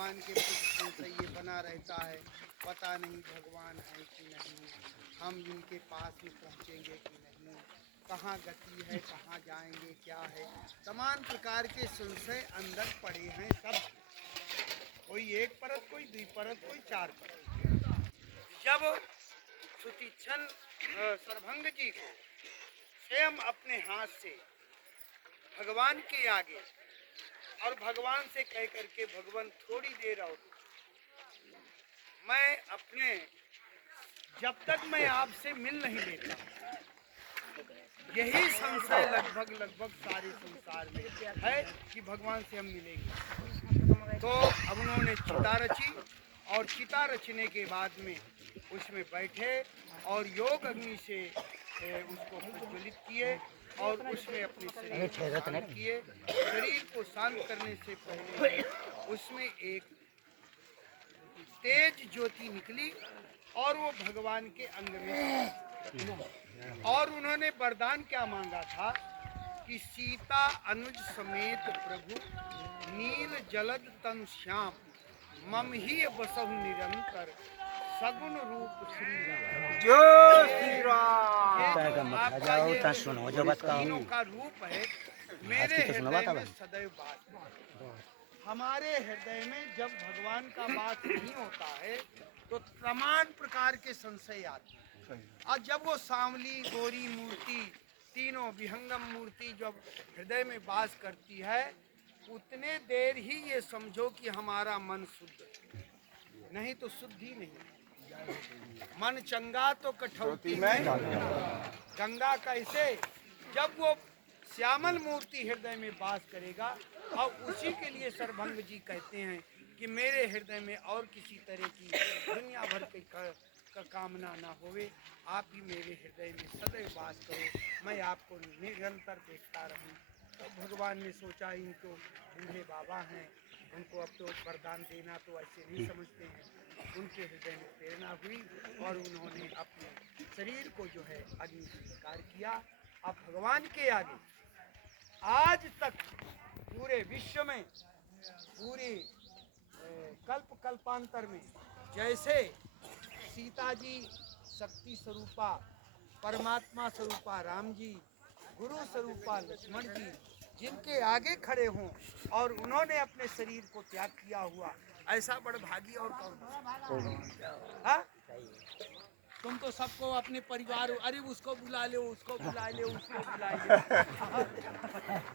भगवान के प्रति संशय ये बना रहता है, पता नहीं भगवान है कि नहीं, हम इनके पास में पहुँचेंगे कि नहीं, कहाँ गति है, कहाँ जाएंगे, क्या है, तमाम प्रकार के संशय अंदर पड़े हैं सब। कोई एक परत, कोई द्वि परत, कोई चार परत। जब सुतीक्षण सरभंग जी को स्वयं अपने हाथ से भगवान के आगे और भगवान से कह करके, भगवान थोड़ी देर और मैं अपने, जब तक मैं आपसे मिल नहीं लेता, यही संशय लगभग सारे संसार में है कि भगवान से हम मिलेंगे। तो अब उन्होंने चिता रची और चिता रचने के बाद में उसमें बैठे और योग अग्नि से उसको प्रज्वलित किए और उसमें अपने शरीर को शांत किए। शरीर को शांत करने से पहले उसमें एक तेज ज्योति निकली और वो भगवान के अंग में, और उन्होंने वरदान क्या मांगा था कि सीता अनुज समेत प्रभु नील जलद तन श्याम मम ही बसहु निरंतर सगुण रूप श्री राम। जय श्री राम। आपका ये तीनों का रूप है, मेरे हृदय में सदैव वास। हमारे हृदय में जब भगवान का वास नहीं होता है तो तमाम प्रकार के संशय आते हैं, और जब वो सांवली गोरी मूर्ति, तीनों विहंगम मूर्ति जब हृदय में वास करती है, उतने देर ही ये समझो कि हमारा मन शुद्ध है, नहीं तो शुद्धि नहीं। मन चंगा तो कठौती में गंगा कैसे, जब वो श्यामल मूर्ति हृदय में वास करेगा। और उसी के लिए सरभंग जी कहते हैं कि मेरे हृदय में और किसी तरह की दुनिया भर की का कामना ना होवे, आप ही मेरे हृदय में सदैव वास करो, मैं आपको निरंतर देखता रहूं। तो भगवान ने सोचा इनको बूढ़े बाबा हैं, उनको अब तो वरदान देना तो ऐसे नहीं समझते हैं। उनके हृदय में प्रेरणा हुई और उन्होंने अपने शरीर को जो है अग्नि स्वीकार किया। अब भगवान के आगे आज तक पूरे विश्व में, पूरे कल्प कल्पांतर में, जैसे सीता जी शक्ति स्वरूपा, परमात्मा स्वरूपा राम जी, गुरु स्वरूपा लक्ष्मण जी, जिनके आगे खड़े हों और उन्होंने अपने शरीर को त्याग किया हुआ, ऐसा बड़भागी और कौन? हाँ? तुम तो सबको अपने परिवार, अरे उसको बुला लो, उसको बुला लो, उसको बुला लो।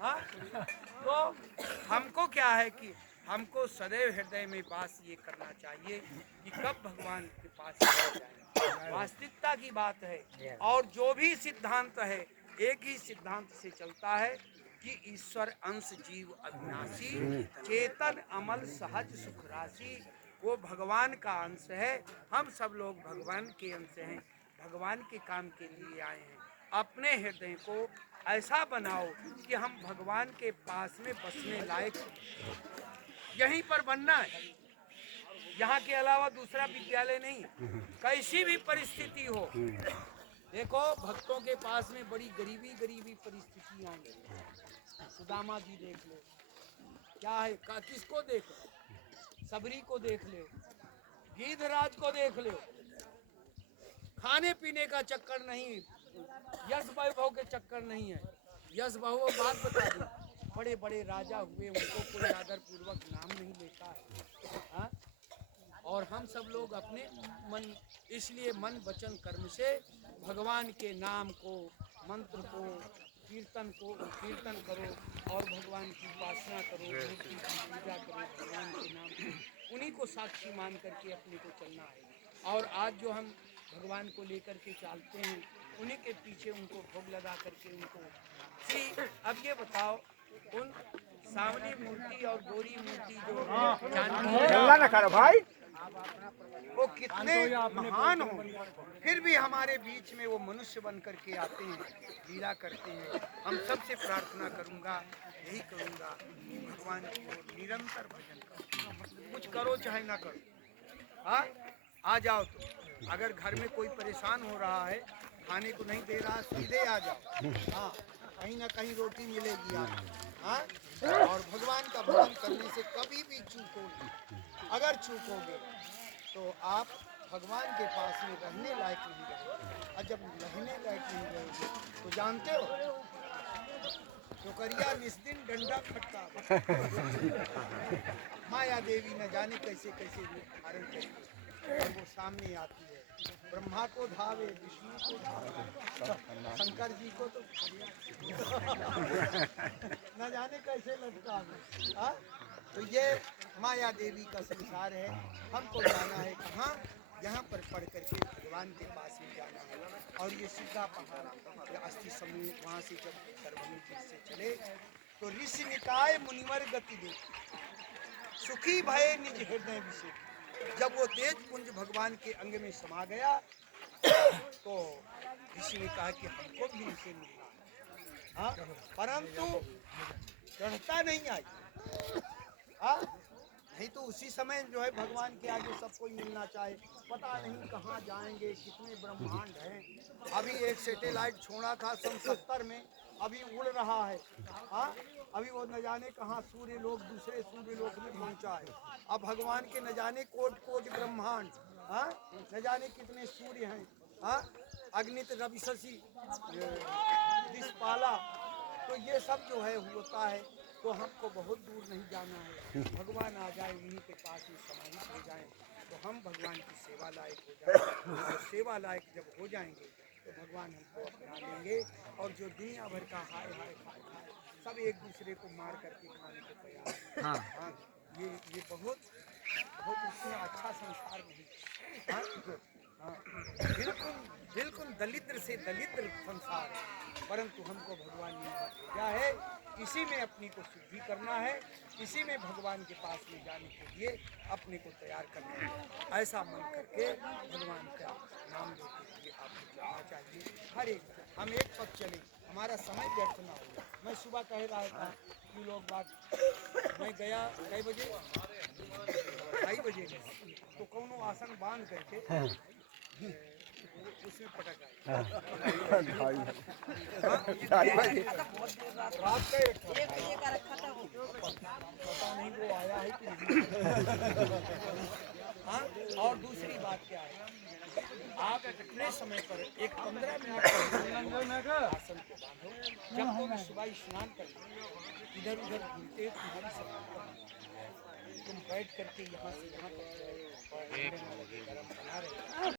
हाँ? तो हमको क्या है कि हमको सदैव हृदय में वास ये करना चाहिए कि कब भगवान के पास जाए। वास्तविकता की बात है, और जो भी सिद्धांत है एक ही सिद्धांत से चलता है कि ईश्वर अंश जीव अविनाशी, चेतन अमल सहज सुख राशि, वो भगवान का अंश है। हम सब लोग भगवान के अंश हैं, भगवान के काम के लिए आए हैं। अपने हृदय को ऐसा बनाओ कि हम भगवान के पास में बसने लायक, यहीं पर बनना है, यहाँ के अलावा दूसरा विद्यालय नहीं। कैसी भी परिस्थिति हो, देखो भक्तों के पास में बड़ी गरीबी परिस्थिति आएंगी। सुदामा जी देख लो, क्या है, किसको देख लो, सबरी को देख लो, गीधराज को देख लो, खाने पीने का चक्कर नहीं, यश वैभव के चक्कर नहीं है। यश वैभव बात बता दी, बड़े बड़े राजा हुए, उनको कोई आदर पूर्वक नाम नहीं लेता है। हाँ? और हम सब लोग अपने मन, इसलिए मन वचन कर्म से भगवान के नाम को, मंत्र को, कीर्तन करो और भगवान की उपासना करो, मूर्ति की पूजा करो, भगवान के नाम को, उन्हीं को साक्षी मान करके अपने को चलना है। और आज जो हम भगवान को लेकर के चलते हैं, उन्हीं के पीछे उनको भोग लगा करके उनको अब ये बताओ, उन सांवली मूर्ति और गोरी मूर्ति जो चांदी भाई, वो कितने महान हो, फिर भी हमारे बीच में वो मनुष्य बन करके आते हैं, लीला करते हैं। हम सबसे प्रार्थना करूंगा, यही करूंगा कि भगवान को निरंतर भजन करो, कुछ करो चाहे ना करो। हाँ, आ जाओ। तो अगर घर में कोई परेशान हो रहा है, खाने को नहीं दे रहा, सीधे आ जाओ। हाँ, कहीं ना कहीं रोटी मिलेगी आपको। हाँ, और भगवान का भजन करने से कभी भी चूको नहीं। अगर चूकोगे तो आप भगवान के पास में रहने लायक नहीं रहोगे, और जब रहने लायक नहीं रहोगे तो जानते हो चोकरिया निस्दिन डंडा खटका माया देवी न जाने कैसे कैसे रूप धारण करती है और वो सामने आती है। ब्रह्मा को धावे, विष्णु को धावे, शंकर जी को तो न जाने कैसे लगता है। तो ये माया देवी का संसार है। हमको जाना है कहाँ? यहाँ पर पढ़ करके भगवान के पास में जाना है। और ये सीधा पहाड़ अस्थि समूह वहाँ से जब सर्वभूमि से चले तो ऋषि निकाय मुनिवर गति दे सुखी भय निज हृदय विषय। जब वो तेज पुंज भगवान के अंग में समा गया तो ऋषि ने कहा कि हमको भी इनसे मिलना है। हाँ, परंतु दृढ़ता नहीं आई। हाँ, नहीं तो उसी समय जो है भगवान के आगे सब कोई मिलना चाहे। पता नहीं कहाँ जाएंगे, कितने ब्रह्मांड हैं। अभी एक सैटेलाइट छोड़ा था सन 70 में, अभी उड़ रहा है। हाँ, अभी वो न जाने कहाँ सूर्य लोक, दूसरे सूर्य लोक में पहुंचा है। अब भगवान के न जाने कोट कोट ब्रह्मांड, हाँ, न जाने कितने सूर्य हैं। हाँ, अग्नित रवि शशि दिशपाला, तो ये सब जो है होता है। तो हमको बहुत दूर नहीं जाना है, भगवान आ जाए उन्हीं के पास में समाहित हो जाएं तो हम भगवान की सेवा लायक हो जाएं। और सेवा लायक जब हो जाएंगे तो भगवान हमको अपना लेंगे। और जो दुनिया भर का हाय हाय खाए खाए सब एक दूसरे को मार करके खाने को तैयार है। हाँ, ये बहुत बहुत उसमें अच्छा संसार नहीं। हाँ, हाँ, बिल्कुल बिल्कुल दलिद्र से दलिद्र संसार है। परंतु हमको भगवान ने भेजा है, इसी में अपनी को शुद्धि करना है, इसी में भगवान के पास में जाने के लिए अपने को तैयार करना है। ऐसा मन करके भगवान का नाम लेते हुए आपको चलना चाहिए। हर एक हम एक पग चले, हमारा समय व्यर्थ ना हो। मैं सुबह कह रहा था कि लोग बात, मैं गया कई बजे, 2:30 बजे तो कौनो आसन बांध करके उसमें पटक आया। रात का एक पता नहीं वो आया है कि नहीं। हाँ, और दूसरी बात क्या है, आप अपने समय पर एक 15 मिनट आसन को बांधो। जब तुम सुबह स्नान करते इधर उधर घूमते तुम्हारी सब तुम बैठ करके यहाँ से यहाँ तक गरम बना रहे